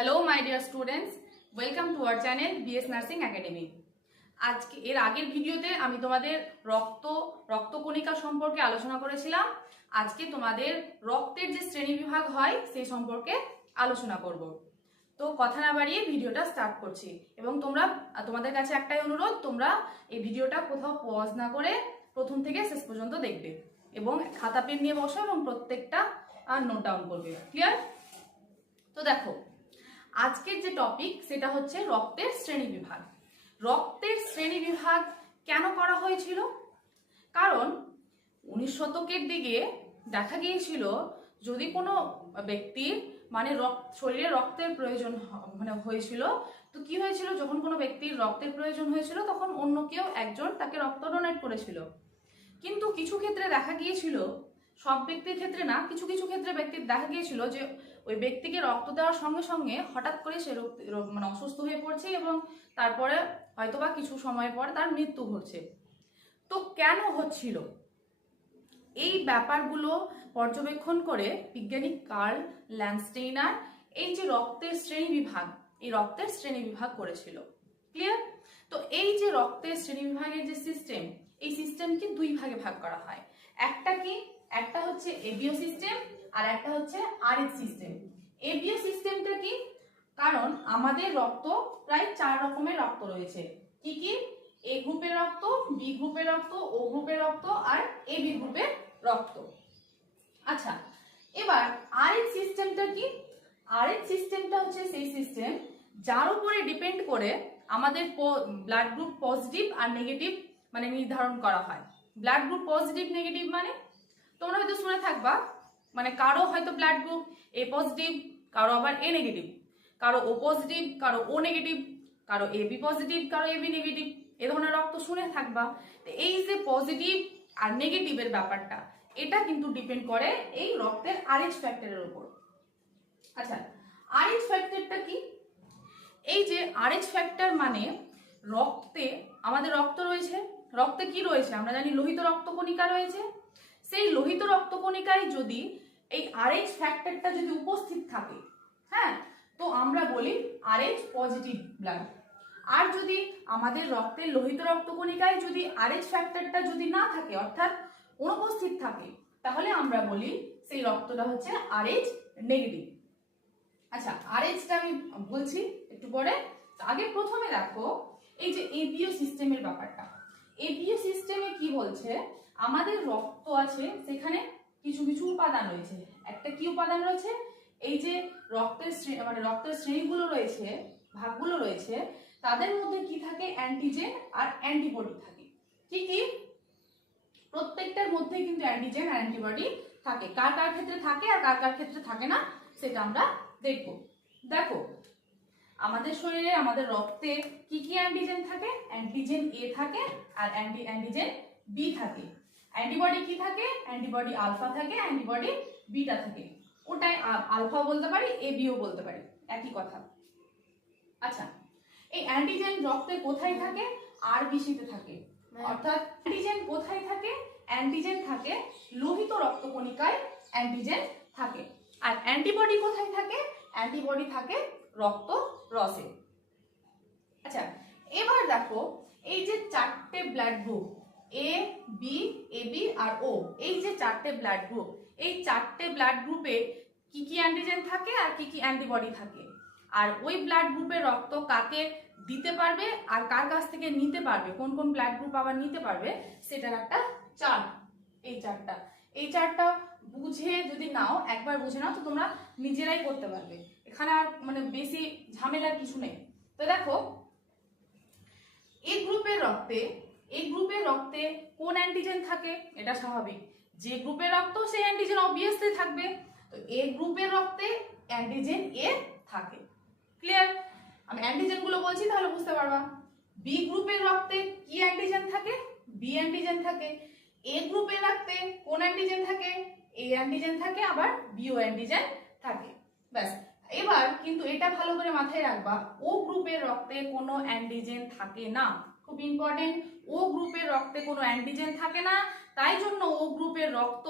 Hello my dear students welcome to our channel BS nursing academy আজকে, এর আগের ভিডিওতে আমি তোমাদের রক্ত, রক্তকণিকা সম্পর্কে আলোচনা করেছিলাম। আজকে তোমাদের রক্তের যে শ্রেণীবিভাগ হয় সেই সম্পর্কে আলোচনা করব। তো কথা না বাড়িয়ে ভিডিওটা স্টার্ট করছি। এবং তোমরা, তোমাদের কাছে একটাই অনুরোধ, তোমরা এই ভিডিওটা কোথাও পজ না করে প্রথম থেকে শেষ পর্যন্ত দেখবে। এবং খাতা পেন নিয়ে বসো এবং প্রত্যেকটা নোট ডাউন করবে। ক্লিয়ার তো দেখো আজকের যে টপিক সেটা হচ্ছে রক্তের শ্রেণি বিভাগ। রক্তের শ্রেণি বিভাগ কেন করা হয়েছিল? কারণ উনিশ শতকের দিকে দেখা গিয়েছিল, যদি কোনো ব্যক্তির মানে রক্ত শরীরে রক্তের প্রয়োজন মানে হয়েছিল, তো কি হয়েছিল? যখন কোনো ব্যক্তির রক্তের প্রয়োজন হয়েছিল, তখন অন্য কেউ একজন তাকে রক্ত ডোনেট করেছিল। কিন্তু কিছু ক্ষেত্রে দেখা গিয়েছিল, সব ব্যক্তির ক্ষেত্রে না, কিছু কিছু ক্ষেত্রে ব্যক্তির দেখা গিয়েছিল যে ওই ব্যক্তিকে রক্ত দেওয়ার সঙ্গে সঙ্গে হঠাৎ করে সে মানে অসুস্থ হয়ে পড়ছে এবং তারপরে হয়তোবা কিছু সময় পর তার মৃত্যু ঘটছে। তো কেন হচ্ছিল? এই ব্যাপারগুলো পর্যবেক্ষণ করে বিজ্ঞানী কার্ল ল্যান্ডস্টেইনার এই যে রক্তের শ্রেণি বিভাগ, এই রক্তের শ্রেণি বিভাগ করেছিল। ক্লিয়ার তো এই যে রক্তের শ্রেণি বিভাগের যে সিস্টেম এই সিস্টেমকে দুই ভাগে ভাগ করা হয়। একটা কি? একটা হচ্ছে এবিও সিস্টেম আর একটা হচ্ছে আরএইচ সিস্টেম। এবিও সিস্টেমটা কি? কারণ আমাদের রক্ত, প্রায় চার রকমের রক্ত রয়েছে। কি কি? এ গ্রুপের রক্ত, বি গ্রুপের রক্ত, ও গ্রুপের রক্ত আর এ, বি গ্রুপের রক্ত। আচ্ছা এবার আরএইচ সিস্টেমটা কি? আরএইচ সিস্টেমটা হচ্ছে সেই সিস্টেম যার উপরে ডিপেন্ড করে আমাদের ব্লাড গ্রুপ পজিটিভ আর নেগেটিভ মানে নির্ধারণ করা হয়। ব্লাড গ্রুপ পজিটিভ, নেগেটিভ মানে? তোমরা হয়তো শুনে থাকবা মানে কারও হয়তো ব্লাড গ্রুপ এ পজিটিভ কারও আবার এ নেগেটিভ কারও ও পজিটিভ কারও ও নেগেটিভ কারও এ বি পজিটিভ কারও এ বি নেগেটিভ এ ধরনের রক্ত শুনে থাকবা। তো এই যে পজিটিভ আর নেগেটিভের ব্যাপারটা, এটা কিন্তু ডিপেন্ড করে এই রক্তের আরএইচ ফ্যাক্টরের উপর। আচ্ছা আরএইচ ফ্যাক্টরটা কি? এই যে আরএইচ ফ্যাক্টর মানে রক্তে, আমাদের রক্ত রয়েছে। রক্তে কি রয়েছে? আমরা জানি লোহিত রক্তকণিকা রয়েছে। সেই লোহিত রক্তকণিকায় যদি এই আরএইচ ফ্যাক্টরটা যদি উপস্থিত থাকে হ্যাঁ তো আমরা বলি আরএইচ পজিটিভ ব্লাড আর যদি আমাদের রক্তের লোহিত রক্তকণিকায় যদি আরএইচ ফ্যাক্টরটা যদি না থাকে, অর্থাৎ অনুপস্থিত থাকে, তাহলে আমরা বলি সেই রক্তটা হচ্ছে আরএইচ নেগেটিভ আচ্ছা আরএইচটা আমি বলছি একটু পরে। আগে প্রথমে দেখো, এই যে এপিও সিস্টেমের ব্যাপারটা। এপিও সিস্টেমে কি বলছে? আমাদের রক্ত আছে সেখানে কিছু কিছু উপাদান রয়েছে। একটা কি উপাদান রয়েছে? এই যে রক্তের মানে রক্তের শ্রেণীগুলো রয়েছে, ভাগগুলো রয়েছে, তাদের মধ্যে কি থাকে? অ্যান্টিজেন আর অ্যান্টিবডি থাকে। কি কি? প্রত্যেকটার মধ্যে কিন্তু অ্যান্টিজেন আর অ্যান্টিবডি থাকে। কার কার ক্ষেত্রে থাকে আর কার কার ক্ষেত্রে থাকে না, সেটা আমরা দেখব। দেখো, আমাদের শরীরে, আমাদের রক্তে কি কি অ্যান্টিজেন থাকে? অ্যান্টিজেন এ থাকে আর অ্যান্টি অ্যান্টিজেন বি থাকে। অ্যান্টিবডি কি থাকে? অ্যান্টিবডি আলফা থাকে অ্যান্টিবডি বিটা থাকে। ওটাই আলফা বলতে পারি এ বিও বলতে পারি। একই কথা। আচ্ছা এই অ্যান্টিজেন রক্তে কোথায় থাকে? আর বিসিতে থাকে। অর্থাৎ অ্যান্টিজেন কোথায় থাকে? অ্যান্টিজেন থাকে লোহিত রক্তকণিকায় অ্যান্টিজেন থাকে। আর অ্যান্টিবডি কোথায় থাকে? অ্যান্টিবডি থাকে রক্ত রসে। আচ্ছা এবার দেখো এই যে চারটে blood group A B A B R O এই যে চারটে ব্লাড গ্রুপ এই চারটে ব্লাড গ্রুপে কি কি অ্যান্টিজেন থাকে আর কি কি অ্যান্টিবডি থাকে? আর ওই ব্লাড গ্রুপের রক্ত কাকে দিতে পারবে আর কার কাছ থেকে নিতে পারবে, কোন কোন ব্লাড গ্রুপ আবার নিতে পারবে, সেটার একটা চার্ট এই চার্টটা এই চার্টটা বুঝে যদি নাও, একবার বুঝে নাও, তো তোমরা নিজেরাই করতে পারবে। এখানে আর মানে বেশি ঝামেলার কিছু নেই। তো দেখো, এই গ্রুপের রক্তে এই গ্রুপের রক্তে কোন অ্যান্টিজেন থাকে, এটা স্বাভাবিক। যে গ্রুপের রক্ত, সেই অ্যান্টিজেন অবভিয়াসলি থাকবে। তো এ গ্রুপের রক্তে অ্যান্টিজেন এ থাকে। ক্লিয়ার আমি অ্যান্টিজেনগুলো বলছি, তাহলে বুঝতে পারবা। বি গ্রুপের রক্তে কি অ্যান্টিজেন থাকে? বি অ্যান্টিজেন থাকে। এ গ্রুপের রক্তে কোন অ্যান্টিজেন থাকে? এ অ্যান্টিজেন থাকে, আবার বিও অ্যান্টিজেন থাকে। ব্যাস। এবার কিন্তু এটা ভালো করে মাথায় রাখবা, ও গ্রুপের রক্তে কোনো অ্যান্টিজেন থাকে না। খুব ইম্পর্টেন্ট ও গ্রুপের রক্তে কোনো অ্যান্টিজেন থাকে না, তাই জন্য ও গ্রুপের রক্ত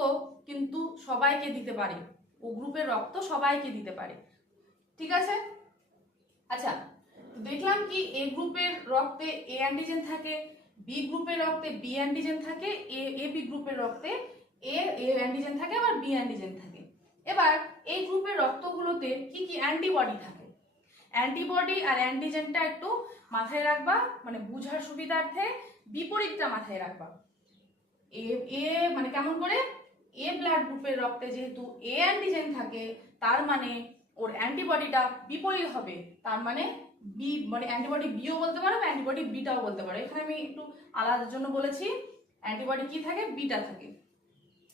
কিন্তু সবাইকে দিতে পারে। ও গ্রুপের রক্ত সবাইকে দিতে পারে। ঠিক আছে? আচ্ছা দেখলাম কি এ গ্রুপের রক্তে এ অ্যান্টিজেন থাকে, বি গ্রুপের রক্তে বি অ্যান্টিজেন থাকে, এ এ, বি গ্রুপের রক্তে এ এ অ্যান্টিজেন থাকে, আবার বি অ্যান্টিজেন থাকে। এবার এই গ্রুপের রক্তগুলোতে কি কি অ্যান্টিবডি থাকে? অ্যান্টিবডি আর অ্যান্টিজেনটা একটু মাথায় রাখবা মানে বুঝার সুবিধার্থে বিপরীতটা মাথায় রাখবা। এ এ মানে কেমন করে? এ ব্লাড গ্রুপের রক্তে যেহেতু এ অ্যান্টিজেন থাকে, তার মানে ওর অ্যান্টিবডিটা বিপরীত হবে। তার মানে বি মানে অ্যান্টিবডি বিও বলতে পারো অ্যান্টিবডি বিটাও বলতে পারো। এখানে আমি একটু আলাদার জন্য বলেছি অ্যান্টিবডি কি থাকে? বিটা থাকে।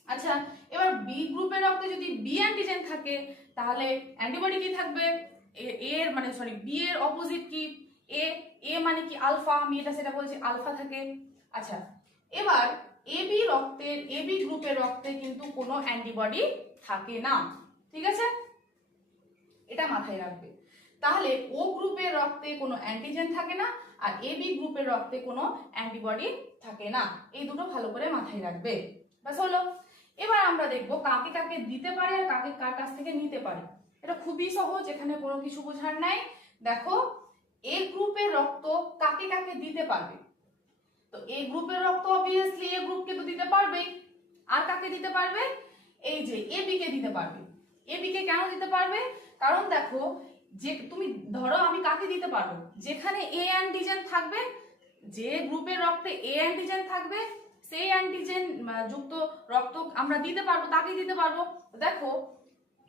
আচ্ছা এবার বি গ্রুপের রক্তে যদি বি অ্যান্টিজেন থাকে, তাহলে অ্যান্টিবডি কি থাকবে? এ- এর মানে সরি বি এর অপোজিট কি? এ এ মানে কি আলফা? আমি এটা সেটা বলছি আলফা থাকে। আচ্ছা এবার এবি রক্তের এবি গ্রুপের রক্তে কিন্তু কোনো অ্যান্টিবডি থাকে না। ঠিক আছে? এটা মাথায় রাখবে। তাহলে ও গ্রুপের রক্তে কোনো অ্যান্টিজেন থাকে না আর এবি গ্রুপের রক্তে কোনো অ্যান্টিবডি থাকে না। এই দুটো ভালো করে মাথায় রাখবে। ব্যাস হলো। এবার আমরা দেখব কাকে কাকে দিতে পারে আর কাকে কার কাছ থেকে নিতে পারে। এটা খুবই সহজ, এখানে কোনো কিছু বোঝার নাই। দেখো এ গ্রুপের রক্ত কাকে কাকে দিতে পারবে? তো এ গ্রুপের রক্ত অবভিয়াসলি এ গ্রুপকে তো দিতে পারবে। আর কাকে দিতে পারবে? এই যে এ বি কে দিতে পারবে। এ বি কে কেন দিতে পারবে? কারণ দেখো, যে তুমি ধরো আমি কাকে দিতে পারব? যেখানে এ অ্যান্টিজেন থাকবে, যে গ্রুপের রক্তে এ অ্যান্টিজেন থাকবে, সেই অ্যান্টিজেন যুক্ত রক্ত আমরা দিতে পারব তাকে দিতে পারব। দেখো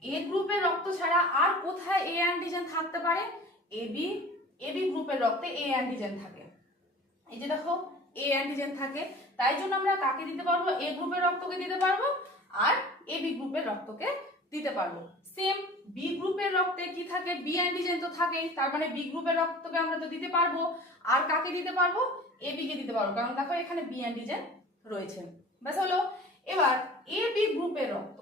এ গ্রুপের রক্ত ছাড়া আর কোথায় এ অ্যান্টিজেন থাকতে পারে? এ বি এ বি গ্রুপের রক্তে এ অ্যান্টিজেন থাকে। এই যে দেখো এ অ্যান্টিজেন থাকে, তাই জন্য আমরা কাকে দিতে পারব? এ গ্রুপের রক্তকে দিতে পারব আর এ বি গ্রুপের রক্তকে দিতে পারব। সেম বি গ্রুপের রক্তে কি থাকে? বি অ্যান্টিজেন তো থাকেই, তার মানে বি গ্রুপের রক্তকে আমরা তো দিতে পারব। আর কাকে দিতে পারব? এ বি কে দিতে পারব। কারণ দেখো, এখানে বি অ্যান্টিজেন রয়েছে। ব্যাস হলো। এবার এ বি গ্রুপের রক্ত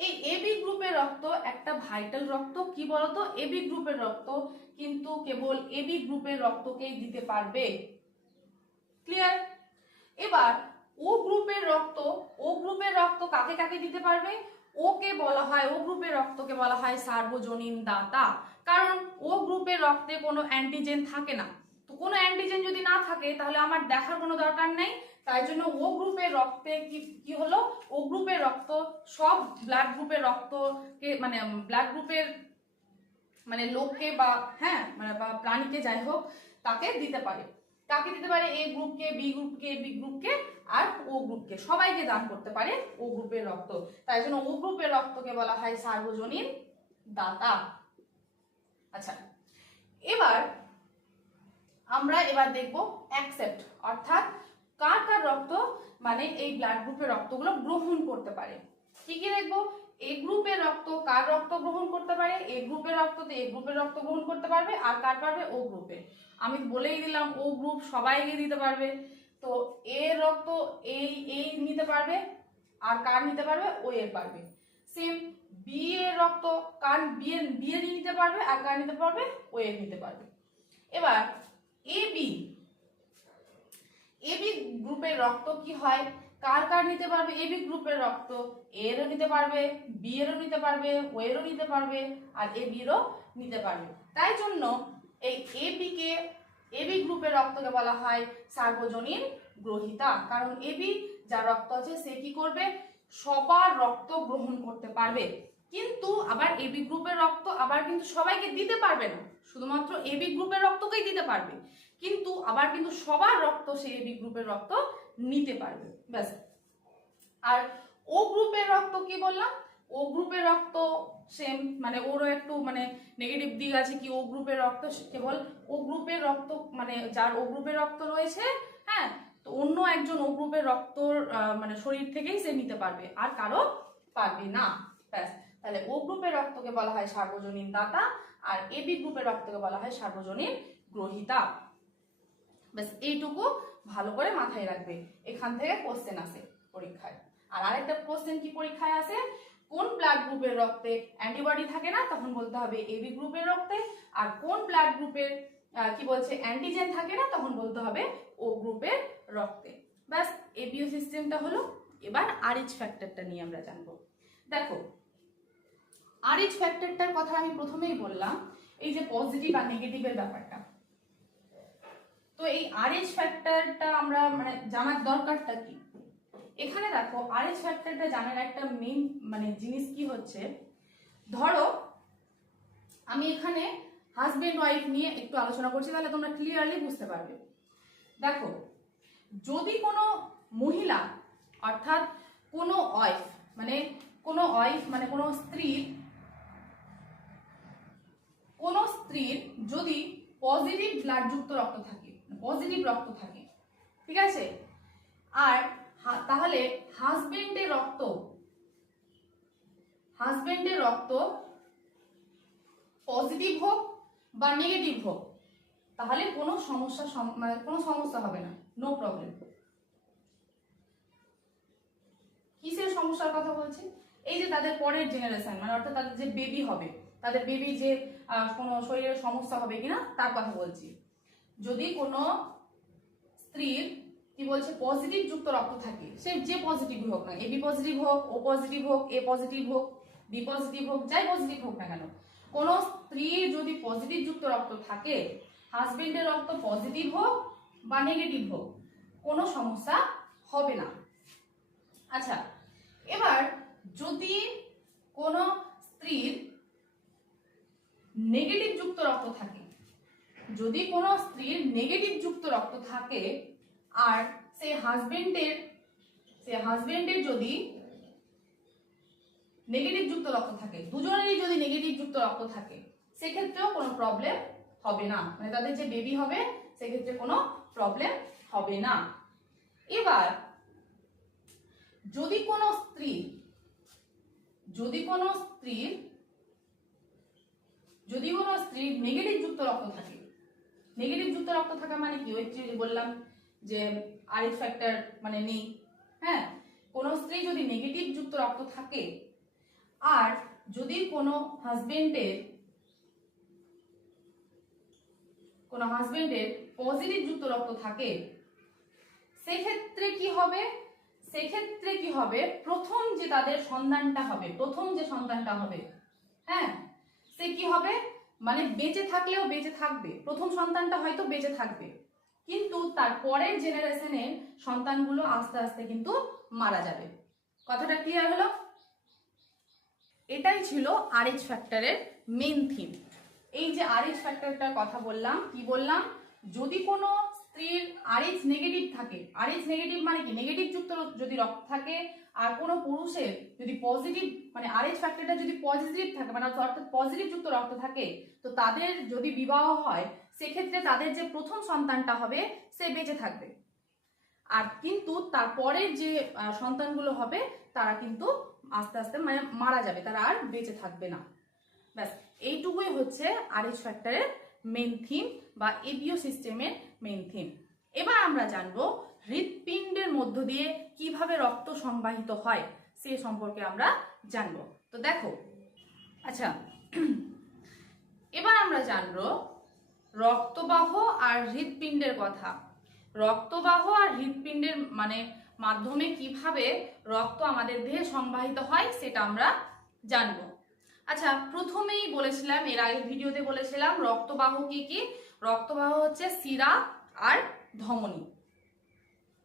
এই এবি গ্রুপের রক্ত একটা ভাইটাল রক্ত, কি বলতো? এবি গ্রুপের রক্ত, কিন্তু কেবল এবি গ্রুপের রক্তকেই দিতে পারবে। ক্লিয়ার এবার ও গ্রুপের রক্ত ও গ্রুপের রক্ত কাকে কাকে দিতে পারবে? ওকে বলা হয় ও গ্রুপের রক্তকে বলা হয় সার্বজনীন দাতা। কারণ ও গ্রুপের রক্তে কোনো অ্যান্টিজেন থাকে না। তো কোনো অ্যান্টিজেন যদি না থাকে, তাহলে আমার দেখার কোনো দরকার নেই। তাই জন্য ও গ্রুপের রক্তে কি কি হলো? ও গ্রুপের রক্ত, সব ব্লাড গ্রুপের রক্তকে মানে ব্লাড গ্রুপের মানে লোককে বা হ্যাঁ মানে বা প্রাণীকে যাই হোক, তাকে দিতে পারে। কাকে দিতে পারে? এ গ্রুপকে, বি গ্রুপকে বি গ্রুপকে আর ও গ্রুপকে। সবাইকে দান করতে পারে ও গ্রুপের রক্ত। তাই জন্য ও গ্রুপের রক্তকে বলা হয় সার্বজনীন দাতা। আচ্ছা এবার আমরা এবার দেখব অ্যাকসেপ্ট অর্থাৎ কার কার রক্ত? মানে এই ব্লাড গ্রুপের রক্তগুলো গ্রহণ করতে পারে। কি কি দেখব? এ গ্রুপের রক্ত কার রক্ত গ্রহণ করতে পারে? এ গ্রুপের রক্ত তো এ গ্রুপের রক্ত গ্রহণ করতে পারবে, আর কার পারবে? ও গ্রুপে আমি বলেই দিলাম ও গ্রুপ সবাই সবাইকে দিতে পারবে। তো এর রক্ত এই এই নিতে পারবে, আর কার নিতে পারবে? ও এর পারবে। সেম বি এর রক্ত কার বি এর বি এর নিতে পারবে, আর কার নিতে পারবে? ও এর নিতে পারবে। এবার এ বি এবি গ্রুপের রক্ত কি হয়? কার কার নিতে পারবে? এবি গ্রুপের রক্ত এরও নিতে পারবে বি এরও নিতে পারবে ও এরও নিতে পারবে আর এ বিরও নিতে পারবে। তাই জন্য এই এবি কে এবি গ্রুপের রক্তকে বলা হয় সার্বজনীন গ্রহিতা। কারণ এবি যার রক্ত আছে সে কি করবে? সবার রক্ত গ্রহণ করতে পারবে। কিন্তু আবার এবি গ্রুপের রক্ত আবার কিন্তু সবাইকে দিতে পারবে না। শুধুমাত্র এবি গ্রুপের রক্তকেই দিতে পারবে। কিন্তু আবার কিন্তু সবার রক্ত সেই এবি গ্রুপের রক্ত নিতে পারবে। ব্যাস। আর ও গ্রুপের রক্ত কি বললাম? ও গ্রুপের রক্ত সেম মানে ওরও একটু মানে নেগেটিভ দিক আছে কি? ও গ্রুপের রক্ত সে, কেবল ও গ্রুপের রক্ত মানে যার ও গ্রুপের রক্ত রয়েছে হ্যাঁ তো অন্য একজন ও গ্রুপের রক্তর মানে শরীর থেকেই সে নিতে পারবে, আর কারও পারবে না। ব্যাস। তাহলে ও গ্রুপের রক্তকে বলা হয় সার্বজনীন দাতা, আর এবি গ্রুপের রক্তকে বলা হয় সার্বজনীন গ্রহিতা। ব্যাস, এইটুকু ভালো করে মাথায় রাখবে। এখান থেকে কোশ্চেন আসে পরীক্ষায়। আর আরেকটা কোশ্চেন কি পরীক্ষায় আসে? কোন ব্লাড গ্রুপের রক্তে অ্যান্টিবডি থাকে না? তখন বলতে হবে এবি গ্রুপের রক্তে। আর কোন ব্লাড গ্রুপের কি বলছে অ্যান্টিজেন থাকে না? তখন বলতে হবে ও গ্রুপের রক্তে। ব্যাস এবিও সিস্টেমটা হলো। এবার আরএইচ ফ্যাক্টরটা নিয়ে আমরা জানব। দেখো আরএইচ ফ্যাক্টরটার কথা আমি প্রথমেই বললাম। এই যে পজিটিভ আর নেগেটিভের ব্যাপারটা। তো এই আরএইচ ফ্যাক্টরটা আমরা মানে জানার দরকারটা কি? এখানে দেখো আরএইচ ফ্যাক্টরটা জানার একটা মেইন মানে জিনিস কি হচ্ছে? ধরো, আমি এখানে হাজবেন্ড ওয়াইফ নিয়ে একটু আলোচনা করছি, তাহলে তোমরা ক্লিয়ারলি বুঝতে পারবে। দেখো, যদি কোনো মহিলা, অর্থাৎ কোনো ওয়াইফ মানে কোনো ওয়াইফ মানে কোনো স্ত্রীর কোনো স্ত্রীর যদি পজিটিভ ব্লাডযুক্ত রক্ত থাকে পজিটিভ রক্ত থাকে। ঠিক আছে? আর তাহলে হাজবেন্ডের রক্ত হাজবেন্ডের রক্ত পজিটিভ হোক বা নেগেটিভ হোক, তাহলে কোনো সমস্যা সম- মানে কোনো সমস্যা হবে না। নো প্রবলেম কিসের সমস্যার কথা বলছি? এই যে তাদের পরের জেনারেশন মানে অর্থাৎ তাদের যে বেবি হবে, তাদের বেবি যে কোনো শরীরের সমস্যা হবে কিনা, তার কথা বলছি। যদি কোনো স্ত্রীর, কি বলছে পজিটিভ যুক্ত রক্ত থাকে, সে যে পজিটিভ হোক না এবি পজিটিভ হোক ও পজিটিভ হোক এ পজিটিভ হোক বি পজিটিভ হোক, যাই পজিটিভ হোক না কেন, কোনো স্ত্রীর যদি পজিটিভ যুক্ত রক্ত থাকে হাজবেন্ডের রক্ত পজিটিভ হোক বা নেগেটিভ হোক, কোনো সমস্যা হবে না। আচ্ছা এবার যদি কোনো স্ত্রীর নেগেটিভ যুক্ত রক্ত থাকে যদি কোনো স্ত্রীর নেগেটিভ যুক্ত রক্ত থাকে, আর সে হাজবেন্ডের সে হাজবেন্ডের যদি নেগেটিভ যুক্ত রক্ত থাকে, দুজনেরই যদি নেগেটিভ যুক্ত রক্ত থাকে, সেক্ষেত্রেও কোনো প্রবলেম হবে না। মানে তাদের যে বেবি হবে, সেক্ষেত্রে কোনো প্রবলেম হবে না। এবার, যদি কোনো স্ত্রী, যদি কোনো স্ত্রীর, যদি কোনো স্ত্রীর নেগেটিভ যুক্ত রক্ত থাকে নেগেটিভ যুক্ত রক্ত থাকা মানে কি? ওই বললাম যে আরএইচ ফ্যাক্টর মানে নেই। হ্যাঁ? কোনো স্ত্রী যদি নেগেটিভ যুক্ত রক্ত থাকে, আর যদি কোনো হাজবেন্ডের কোনো হাজবেন্ডের পজিটিভ যুক্ত রক্ত থাকে, সেক্ষেত্রে কি হবে? সেক্ষেত্রে কি হবে? প্রথম যে তাদের সন্তানটা হবে, প্রথম যে সন্তানটা হবে হ্যাঁ? সে কি হবে? মানে বেঁচে থাকলেও বেঁচে থাকবে। প্রথম সন্তানটা হয়তো বেঁচে থাকবে। কিন্তু তার পরের জেনারেশনের সন্তানগুলো আস্তে আস্তে কিন্তু মারা যাবে। কথাটা ক্লিয়ার হলো? এটাই ছিল আরএইচ ফ্যাক্টরের মেন থিম এই যে আরএইচ ফ্যাক্টরটার কথা বললাম, কি বললাম? যদি কোনো স্ত্রীর আরএইচ নেগেটিভ থাকে আরএইচ নেগেটিভ মানে কি? নেগেটিভ যুক্ত যদি রক্ত থাকে আর কোনো পুরুষের যদি পজিটিভ মানে আরএইচ ফ্যাক্টরটা যদি পজিটিভ থাকে মানে অর্থাৎ পজিটিভ যুক্ত রক্ত থাকে, তো তাদের যদি বিবাহ হয়, সেক্ষেত্রে তাদের যে প্রথম সন্তানটা হবে, সে বেঁচে থাকবে। আর কিন্তু তারপরের যে সন্তানগুলো হবে, তারা কিন্তু আস্তে আস্তে মানে মারা যাবে, তারা আর বেঁচে থাকবে না। ব্যাস, এইটুকুই হচ্ছে আরএইচ ফ্যাক্টরের মেন থিম বা এবিও সিস্টেমের মেন থিম এবার আমরা জানব হৃৎপিণ্ডের মধ্য দিয়ে কীভাবে রক্ত সংবাহিত হয় সে সম্পর্কে আমরা জানব। তো দেখো আচ্ছা এবার আমরা জানব রক্তবাহ আর হৃৎপিণ্ডের কথা। রক্তবাহ আর হৃৎপিণ্ডের মানে মাধ্যমে কীভাবে রক্ত আমাদের দেহে সংবাহিত হয় সেটা আমরা জানব। আচ্ছা প্রথমেই বলেছিলাম, এর আগের ভিডিওতে বলেছিলাম রক্তবাহ কি কি? রক্তবাহ হচ্ছে শিরা আর ধমনী।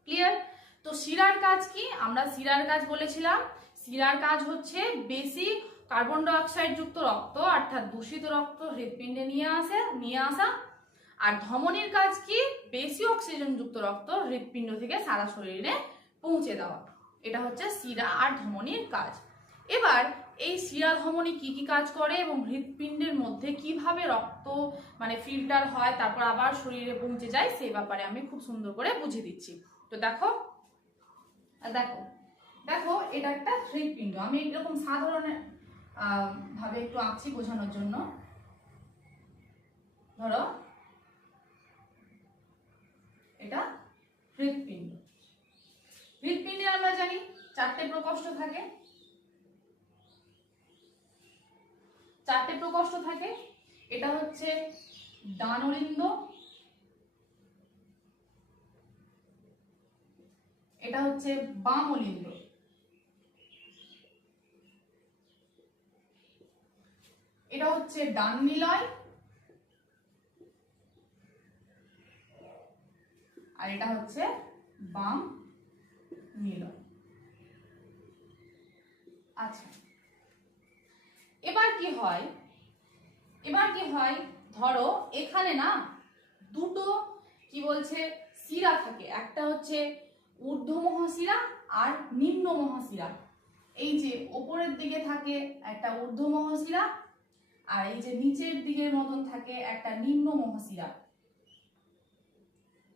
ক্লিয়ার? তো শিরার কাজ কি? আমরা শিরার কাজ বলেছিলাম। শিরার কাজ হচ্ছে বেশি কার্বন ডাইঅক্সাইড যুক্ত রক্ত, অর্থাৎ দূষিত রক্ত হৃদপিণ্ডে নিয়ে আসে, নিয়ে আসা। আর ধমনীর কাজ কি? বেশি অক্সিজেন যুক্ত রক্ত হৃদপিণ্ড থেকে সারা শরীরে পৌঁছে দেওয়া। এটা হচ্ছে শিরা আর ধমনীর কাজ। এবার এই শিরা ধমনী কি কি কাজ করে এবং হৃদপিণ্ডের মধ্যে কীভাবে রক্ত মানে ফিল্টার হয়, তারপর আবার শরীরে পৌঁছে যায় সেই ব্যাপারে আমি খুব সুন্দর করে বুঝিয়ে দিচ্ছি। তো দেখো দেখো দেখো, এটা একটা হৃৎপিণ্ড। আমি এরকম সাধারণ ভাবে একটু আঁকছি বোঝানোর জন্য। ধরো, এটা হৃৎপিণ্ড। হৃৎপিণ্ডে আমরা জানি চারটে প্রকোষ্ঠ থাকে। চারটে প্রকোষ্ঠ থাকে। এটা হচ্ছে ডানলিন্দ এটা হচ্ছে বাম অলিন্দ এটা হচ্ছে ডান নিলয়। আর এটা হচ্ছে বাম নিলয়। আচ্ছা এবার কি হয়? এবার কি হয়? ধরো, এখানে না দুটো কি বলছে, শিরা থাকে। একটা হচ্ছে ঊর্ধ্ব মহাশিরা আর নিম্ন মহাশিরা। এই যে ওপরের দিকে থাকে একটা ঊর্ধ্ব মহাশিরা আর এই যে নিচের দিকের মতন থাকে একটা নিম্ন মহাশিরা।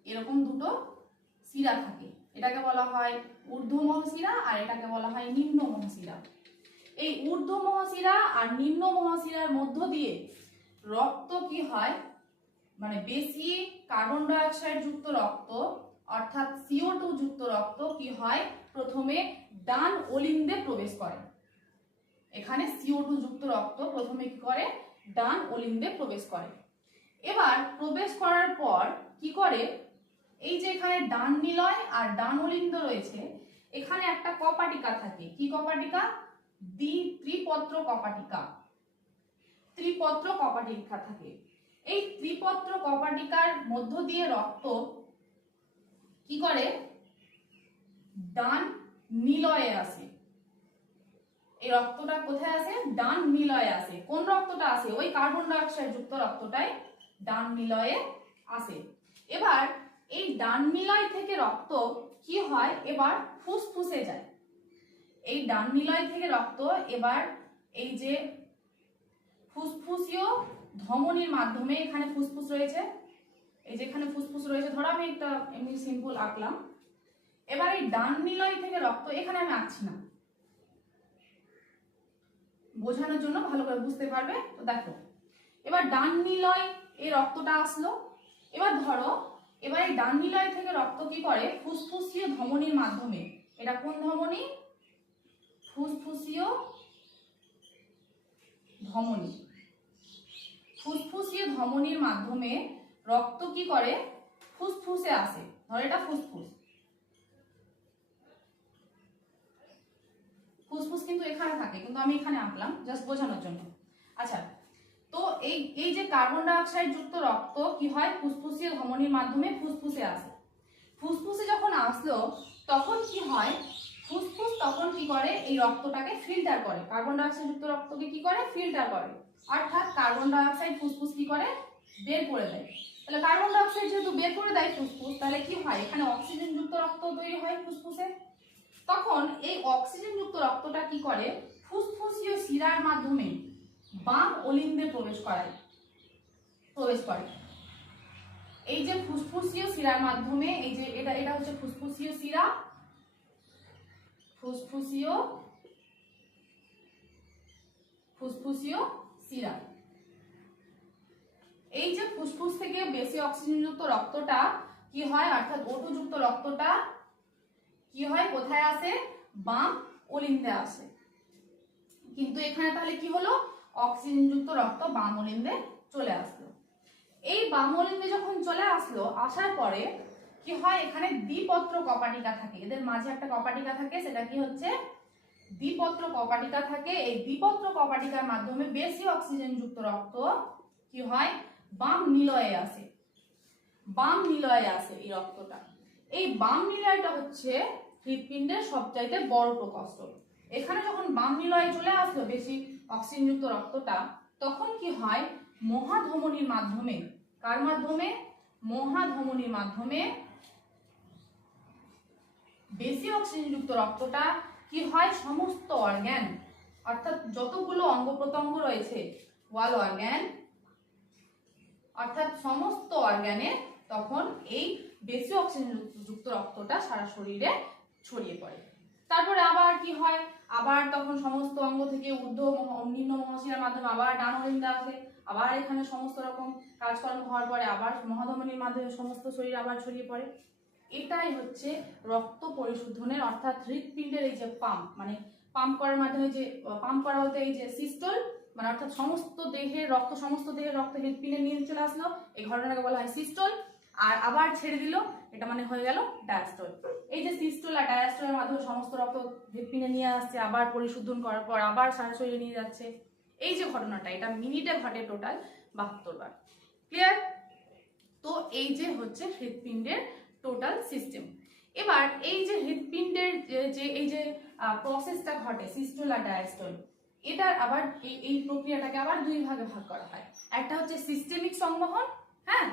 এরকম দুটো শিরা থাকে। এটাকে বলা হয় ঊর্ধ্ব মহাশিরা আর এটাকে বলা হয় নিম্ন মহাশিরা। এই ঊর্ধ্ব মহাশিরা আর নিম্ন মহাশিরার মধ্য দিয়ে রক্ত কি হয়? মানে বেশি কার্বন ডাইঅক্সাইড যুক্ত রক্ত অর্থাৎ সিও টু যুক্ত রক্ত কি হয়? প্রথমে ডান অলিন্দে প্রবেশ করে। এখানে সিও টু যুক্ত রক্ত প্রথমে কি করে? ডান অলিন্দে প্রবেশ করে। এবার প্রবেশ করার পর কি করে? এই যে এখানে ডান নিলয় আর ডান অলিন্দ রয়েছে, এখানে একটা কপাটিকা থাকে। কি কপাটিকা? দ্বি ত্রিপত্র কপাটিকা। ত্রিপত্র কপাটিকা থাকে। এই ত্রিপত্র কপাটিকার মধ্য দিয়ে রক্ত কি করে? ডান নিলয়ে আসে। এই রক্তটা কোথায় আসে? ডান নিলয়ে আসে। কোন রক্তটা আসে? ওই কার্বন ডাইঅক্সাইড যুক্ত রক্তটাই ডান নিলয়ে আসে। এবার এই ডান নিলয় থেকে রক্ত কি হয়? এবার ফুসফুসে যায়। এই ডান নিলয় থেকে রক্ত এবার এই যে ফুসফুসীয় ধমনির মাধ্যমে এখানে ফুসফুস রয়েছে। এই যেখানে ফুসফুস রয়েছে, ধরো আমি একটা এমনি সিম্পল আঁকলাম। এবার এই ডান নিলয় থেকে রক্ত এখানে আমি আঁকছি না। বোঝানোর জন্য ভালো করে বুঝতে পারবে? তো দেখো, এবার ডান নিলয় এই রক্তটা আসলো। এবার ধরো, এবার এই ডান নিলয় থেকে রক্ত কি করে? ফুসফুসীয় ধমনির মাধ্যমে। এটা কোন ধমনী? ফুসফুসীয় ধমনী। ফুসফুসীয় ধমনির মাধ্যমে রক্ত কি করে? ফুসফুসে আসে। ধর এটা ফুসফুস। ফুসফুস কিন্তু এখানে থাকে, কিন্তু আমি এখানে আঁকলাম জাস্ট বোঝানোর জন্য। আচ্ছা তো এই এই যে কার্বন ডাইঅক্সাইড যুক্ত রক্ত কি হয়? ফুসফুসীয় ধমনির মাধ্যমে ফুসফুসে আসে। ফুসফুসে যখন আসলো, তখন কি হয়? ফুসফুস তখন কি করে? এই রক্তটাকে ফিল্টার করে। কার্বন ডাইঅক্সাইড যুক্ত রক্তকে কি করে? ফিল্টার করে। অর্থাৎ কার্বন ডাইঅক্সাইড ফুসফুস কি করে? বের করে দেয়। তাহলে কার্বন ডাইঅক্সাইড যেহেতু বের করে দেয় ফুসফুস, তাহলে কি হয়? এখানে অক্সিজেন যুক্ত রক্ত তৈরি হয় ফুসফুসে। তখন এই অক্সিজেন যুক্ত রক্তটা কি করে? ফুসফুসীয় শিরার মাধ্যমে বাম অলিন্দে প্রবেশ করায়। প্রবেশ করে। এই যে ফুসফুসীয় শিরার মাধ্যমে, এই যে এটা এটা হচ্ছে ফুসফুসীয় শিরা। ফুসফুসীয় ফুসফুসীয় শিরা। এই যে ফুসফুস থেকে বেশি অক্সিজেনযুক্ত রক্তটা কি হয়? অর্থাৎ ওটু যুক্ত রক্তটা কি হয়? কোথায় আসে? বাম অলিন্দে আসে। কিন্তু এখানে তাহলে কি হলো? অক্সিজেনযুক্ত রক্ত বাম অলিন্দে চলে আসলো। এই বাম অলিন্দে যখন চলে আসলো, আসার পরে কি হয়? এখানে দ্বিপত্র কপাটিকা থাকে। এদের মাঝে একটা কপাটিকা থাকে, সেটা কি হচ্ছে? দ্বিপত্র কপাটিকা থাকে। এই দ্বিপত্র কপাটিকার মাধ্যমে বেশি অক্সিজেন যুক্ত রক্ত কি হয়? বাম নিলয়ে আসে বাম নিলয়ে আসে এই রক্তটা। এই বাম নিলয়টা হচ্ছে হৃৎপিণ্ডের সবচাইতে বড় প্রকোষ্ঠ। এখানে যখন বাম নিলয়ে চলে আসলো বেশি অক্সিজেনযুক্ত রক্তটা, তখন কি হয়? মহাধমনির মাধ্যমে। কার মাধ্যমে? মহাধমনির মাধ্যমে বেশি অক্সিজেনযুক্ত রক্তটা কি হয়? সমস্ত অর্গ্যান, অর্থাৎ যতগুলো অঙ্গ প্রত্যঙ্গ রয়েছে, ওয়াল অর্গ্যান অর্থাৎ সমস্ত অর্গ্যানে তখন এই বেশি অক্সিজেন যুক্ত রক্তটা সারা শরীরে ছড়িয়ে পড়ে। তারপরে আবার কি হয়? আবার তখন সমস্ত অঙ্গ থেকে মহ- নিম্ন মহাশিরার মাধ্যমে আবার ডান অলিন্দা আসে, আবার এখানে সমস্ত রকম কাজকর্ম হওয়ার পরে আবার মহাধমনির মাধ্যমে সমস্ত শরীর আবার ছড়িয়ে পড়ে। এটাই হচ্ছে রক্ত পরিশোধনের অর্থাৎ হৃৎপিণ্ডের এই যে পাম্প মানে পাম্প করার মাধ্যমে যে পাম্প করা হতে এই যে সিস্টল মানে অর্থাৎ সমস্ত দেহের রক্ত, সমস্ত দেহের রক্ত হৃৎপিণ্ডে নিয়ে চলে আসলো। এই ঘটনাকে বলা হয় সিস্টল। আর আবার ছেড়ে দিল, এটা মানে হয়ে গেল ডায়াস্টল। এই যে সিস্টল আর ডায়াস্টলের মাধ্যমে সমস্ত রক্ত হৃৎপিণ্ডে নিয়ে আসছে, আবার পরিশোধন করার পর আবার সারা নিয়ে যাচ্ছে। এই যে ঘটনাটা, এটা মিনিটে ঘটে টোটাল বাহাত্তর বার। ক্লিয়ার তো এই যে হচ্ছে হৃৎপিণ্ডের টোটাল সিস্টেম। এবার এই যে হৃৎপিণ্ডের যে এই যে প্রসেসটা ঘটে, সিস্টোল আর ডায়াস্টোল এটার আবার এই এই প্রক্রিয়াটাকে আবার দুই ভাগে ভাগ করা হয়। একটা হচ্ছে সিস্টেমিক সংবহন হ্যাঁ?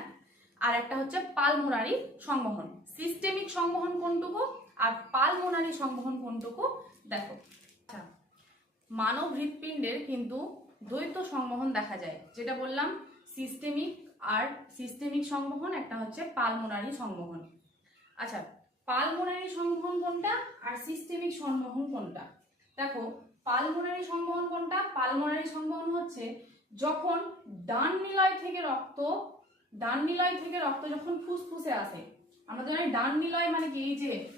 আর একটা হচ্ছে পালমোনারি সংবহন। সিস্টেমিক সংবহন কোনটুকু? আর পালমোনারি সংবহন কোনটুকু? দেখো। আচ্ছা মানব হৃৎপিণ্ডের কিন্তু দ্বৈত সংবহন দেখা যায়। যেটা বললাম সিস্টেমিক আর সিস্টেমিক সংবহন, একটা হচ্ছে পালমোনারি সংবহন। আচ্ছা পালমোনারি সংবহন কোনটা? আর সিস্টেমিক সংবহন কোনটা? দেখো পালমোনারি সংবহন কোনটা? পালমোনারি সংবহন হচ্ছে যখন ডান নিলয় থেকে রক্ত, ডান নিলয় থেকে রক্ত যখন ফুসফুসে আসে, আমরা তো জানি ডান নিলয় মানে কি? এই যে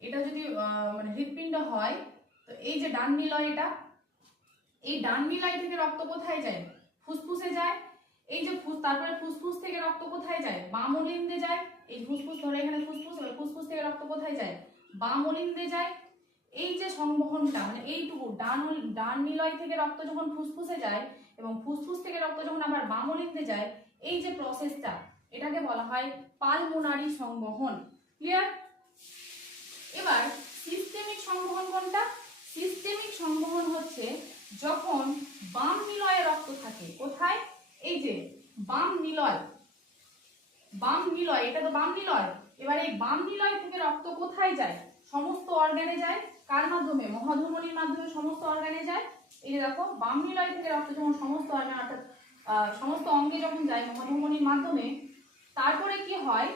এটা যদি মানে হৃৎপিণ্ড হয়, তো এই যে ডান নিলয় এটা, এই ডান নিলয় থেকে রক্ত কোথায় যায়? ফুসফুসে যায়। এই যে ফুস- তারপরে ফুসফুস থেকে রক্ত কোথায় যায়? বাম অলিন্দে যায়। এই ফুসফুস ধরে এখানে ফুসফুস ফুসফুস থেকে রক্ত কোথায় যায়? বাম অলিন্দে যায়। এই যে সংবহনটা মানে এইটুকু ডান ডান নিলয় থেকে রক্ত যখন ফুসফুসে যায় এবং ফুসফুস থেকে রক্ত যখন আবার বাম অলিন্দে যায়, এই যে প্রসেসটা এটাকে বলা হয় পালমোনারি সংবহন। ক্লিয়ার এবার সিস্টেমিক সংবহন কোনটা? সিস্টেমিক সংবহন হচ্ছে যখন বাম নিলয়ে রক্ত থাকে। কোথায়? এই যে বাম নিলয়। বাম নিলয়, এটা তো বাম নিলয়। এবার এই বাম নিলয় থেকে রক্ত কোথায় যায়? সমস্ত অর্গানে যায়। কার মাধ্যমে? মহাধমনির মাধ্যমে সমস্ত অর্গানে যায়? এই দেখো, বাম নিলয় থেকে রক্ত যখন সমস্ত অর্গান অর্থাৎ সমস্ত অঙ্গে যখন যায় মহাধমনির মাধ্যমে, তারপরে কি হয়?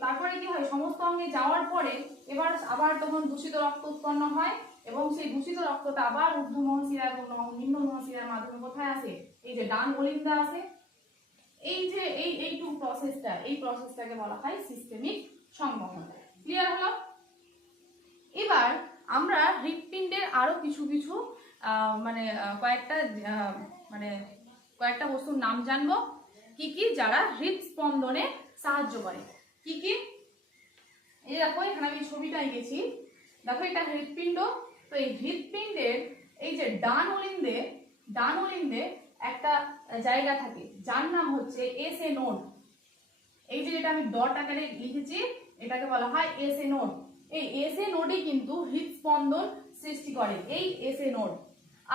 তারপরে কি হয়? সমস্ত অঙ্গে যাওয়ার পরে এবার আবার তখন দূষিত রক্ত উৎপন্ন হয় এবং সেই দূষিত রক্তটা আবার ঊর্ধ্ব মহাশিরা এবং নিম্ন মহাশিরার মাধ্যমে কোথায় আসে? এই যে ডান অলিন্দা আসে। এই যে, এই, এইটুকু প্রসেসটা এই প্রসেসটাকে বলা হয় সিস্টেমিক সংবহন। ক্লিয়ার হলো? এবার আমরা হৃৎপিণ্ডের আরও কিছু কিছু মানে কয়েকটা মানে কয়েকটা বস্তুর নাম জানব। কি কি? যারা হৃদস্পন্দনে সাহায্য করে। কি কি? এই দেখো, এখানে আমি ছবিটা এঁকেছি। দেখো, এটা হৃৎপিণ্ড। তো এই হৃৎপিণ্ডের, এই যে ডান অলিন্দে ডান অলিন্দে একটা জায়গা থাকে। যার নাম হচ্ছে এস এ নোড এই যে যেটা আমি ডট আকারে লিখেছি, এটাকে বলা হয় এস এ নোড এই এস এ নোডই কিন্তু হৃদস্পন্দন সৃষ্টি করে, এই এস এ নোড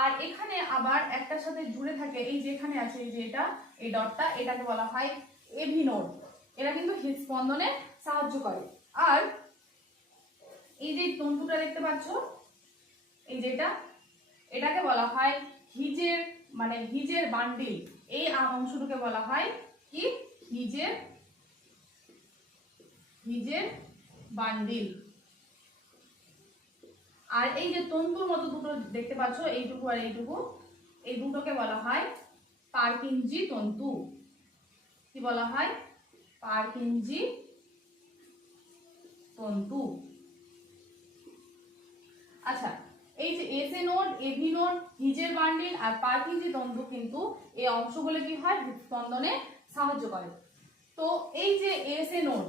আর এখানে আবার একটার সাথে জুড়ে থাকে, এই যেখানে আছে, এই যে এটা, এই ডটটা এটাকে বলা হয় এভি নোড এরা কিন্তু হৃদস্পন্দনে সাহায্য করে। আর এই যে তন্তুটা দেখতে পাচ্ছ, এই যেটা এটাকে বলা হয় হিজের মানে হিজের বান্ডিল। এই অংশটুকে বলা হয় কি? হিজের হিজের বান্ডিল। আর এই যে তন্তুর মতো দুটো দেখতে পাচ্ছ, এইটুকু আর এইটুকু, এই দুটোকে বলা হয় পারকিঞ্জি তন্তু কি বলা হয়? পারকিঞ্জি তন্তু আচ্ছা এই যে S A node AV node হিজের bundle আর পারকিঞ্জি তন্তু কিন্তু এই অংশগুলো কি হয়? হৃদস্পন্দনে সাহায্য করে। তো এই যে এসএ নোড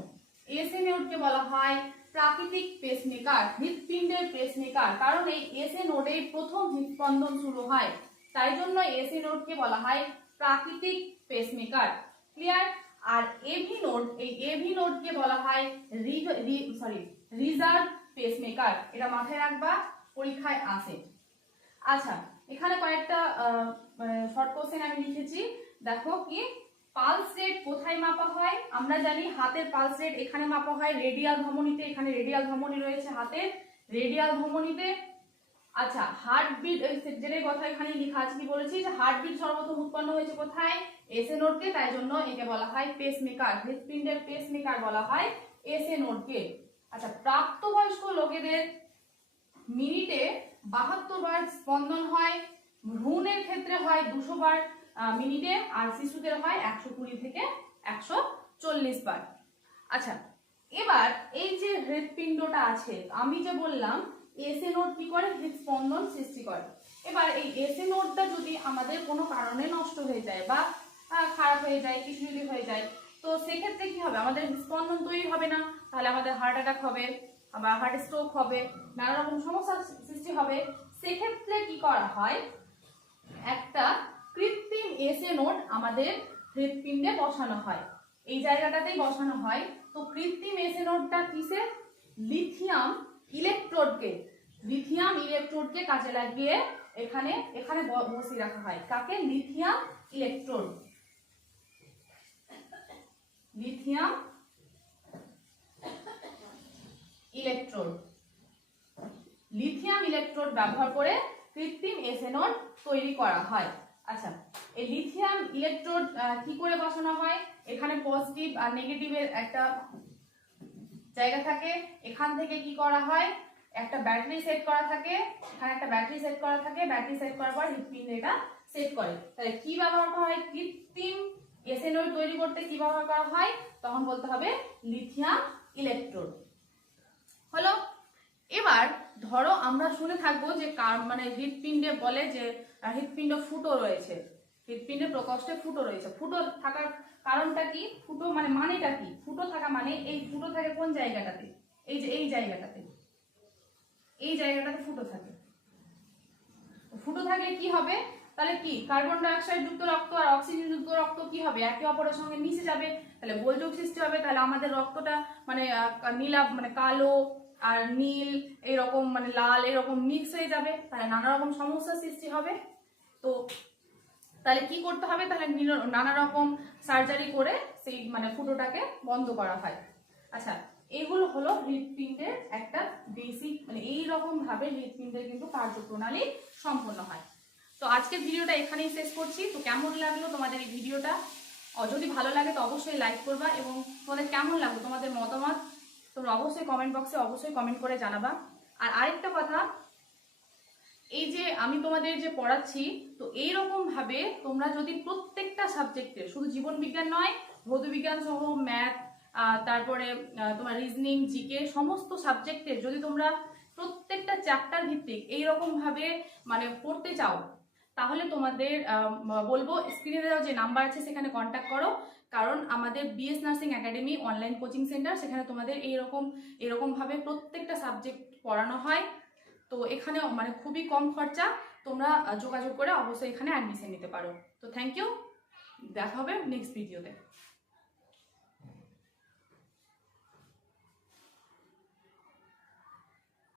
এসএ নোডকে বলা হয় প্রাকৃতিক পেসমেকার হৃৎপিণ্ডের পেসমেকার কারণ এই এসএ নোডে প্রথম হৃদস্পন্দন শুরু হয়। তাই জন্য এসএ নোডকে বলা হয় প্রাকৃতিক পেসমেকার ক্লিয়ার আর এভি নোড এই এভি নোডকে বলা হয় সরি রিজার্ভ পেসমেকার এটা মাথায় রাখবা, পরীক্ষায় আসে। আচ্ছা এখানে কয়েকটা শর্ট কোশ্চেন আমি লিখেছি। দেখো কি? পালস রেট কোথায় মাপা হয়? আমরা জানি হাতের পালস রেট এখানে মাপা হয় রেডিয়াল ধমনীতে, এখানে রেডিয়াল ধমনী রয়েছে হাতের। রেডিয়াল ধমনীতে আচ্ছা হার্টবিট যেটাই কথা এখানে লেখা আছে, কি বলেছি? যে হার্টবিট সর্বপ্রথম উৎপন্ন হয়েছে কোথায়? এসএ নোটকে তাই জন্য একে বলা হয় পেসমেকার হৃৎপিণ্ডের পেসমেকার বলা হয় এসএ নোডকে আচ্ছা প্রাপ্তবয়স্ক লোকেদের মিনিটে বাহাত্তর বার স্পন্দন হয়, ভ্রূণের ক্ষেত্রে হয় দুশো বার মিনিটে আর শিশুদের হয় একশো কুড়ি থেকে একশো চল্লিশ বার। আচ্ছা এবার এই যে হৃৎপিণ্ডটা আছে, আমি যে বললাম, এসএ নোট কি করে? হৃদস্পন্দন সৃষ্টি করে। এবার এই এসএ নোটটা যদি আমাদের কোনো কারণে নষ্ট হয়ে যায় বা খারাপ হয়ে যায় কিছু যদি হয়ে যায়, তো সেক্ষেত্রে কি হবে? আমাদের স্পন্দন তৈরি হবে না, তাহলে আমাদের হার্ট অ্যাটাক হবে বা হার্ট স্ট্রোক হবে, নানা রকম সমস্যার সৃষ্টি হবে। সেক্ষেত্রে কি করা হয়? একটা কৃত্রিম এসএ নোড আমাদের হৃৎপিণ্ডে বসানো হয়। এই জায়গাটাতেই বসানো হয়। তো কৃত্রিম এসেনোডটা কিসে? লিথিয়াম ইলেকট্রোডকে লিথিয়াম ইলেকট্রোডকে কাজে লাগিয়ে এখানে এখানে বসিয়ে রাখা হয়। কাকে? Lithium electrode lithium electrode lithium electrode ব্যবহার করে কৃত্রিম এসেনল তৈরি করা হয়। আচ্ছা এই লিথিয়াম ইলেকট্রোড কি করে বসানো হয়? এখানে পজিটিভ আর নেগেটিভের একটা জায়গা থাকে। এখান থেকে কি করা হয়? একটা ব্যাটারি সেট করা থাকে। এখানে একটা ব্যাটারি সেট করা থাকে। ব্যাটারি সেট করার পর হৃৎপিণ্ড এটা সেট করে। তাহলে কি ব্যবহার করা হয়? কৃত্রিম এসেনল তৈরি করতে কি ব্যবহার করা হয়? তখন বলতে হবে লিথিয়াম ইলেকট্রোড হলো? এবার ধরো আমরা শুনে থাকব যে কার মানে হৃৎপিণ্ডে বলে যে হৃৎপিণ্ড ফুটো রয়েছে। হৃৎপিণ্ডে প্রকোষ্ঠে ফুটো রয়েছে। ফুটো থাকার কারণটা কি? ফুটো মানে মানেটা কি? ফুটো থাকা মানে এই ফুটো থাকে কোন জায়গাটাতে? এই যে এই জায়গাটাতে। এই জায়গাটাতে ফুটো থাকে। ফুটো থাকলে কি হবে? তাহলে কি? কার্বন ডাইঅক্সাইড যুক্ত রক্ত আর অক্সিজেন যুক্ত রক্ত কি হবে? একে অপরের সঙ্গে মিশে যাবে। তাহলে গোলযোগ সৃষ্টি হবে। তাহলে আমাদের রক্তটা মানে নীলা মানে কালো আর নীল এরকম মানে লাল এরকম মিক্স হয়ে যাবে, তাহলে নানা রকম সমস্যার সৃষ্টি হবে। তো তাহলে কি করতে হবে? তাহলে নানা রকম সার্জারি করে সেই মানে ফুটোটাকে বন্ধ করা হয়। আচ্ছা এগুলো হলো হৃৎপিণ্ডের একটা বেসিক মানে এই ভাবে হৃৎপিণ্ডের কিন্তু কার্যপ্রণালী সম্পন্ন হয়। তো আজকের ভিডিওটা এখানেই শেষ করছি। তো কেমন লাগল তোমাদের এই ভিডিওটা? যদি ভালো লাগে তো অবশ্যই লাইক করবা এবং তোমাদের কেমন লাগল? তোমাদের মতামত তোমরা অবশ্যই কমেন্ট বক্সে অবশ্যই কমেন্ট করে জানাবা। আর আরেকটা কথা, এই যে আমি তোমাদের যে পড়াচ্ছি, তো এই রকম ভাবে তোমরা যদি প্রত্যেকটা সাবজেক্টে শুধু জীবন বিজ্ঞান নয় ভৌত বিজ্ঞান সহ ম্যাথ তারপরে তোমার রিজনিং জিকে সমস্ত সাবজেক্টে যদি তোমরা প্রত্যেকটা চ্যাপ্টার ভিত্তিক এই রকম ভাবে মানে পড়তে চাও, তাহলে তোমাদের বলব স্ক্রিনে দেওয়া যে নাম্বার আছে, সেখানে কন্ট্যাক্ট করো। কারণ আমাদের BS nursing academy online coaching centre সেখানে তোমাদের এইরকম, এরকম ভাবে প্রত্যেকটা সাবজেক্ট পড়ানো হয়। তো এখানে মানে খুবই কম খরচা, তোমরা যোগাযোগ করে অবশ্যই এখানে অ্যাডমিশন নিতে পারো। তো থ্যাংক ইউ দেখা হবে নেক্সট ভিডিওতে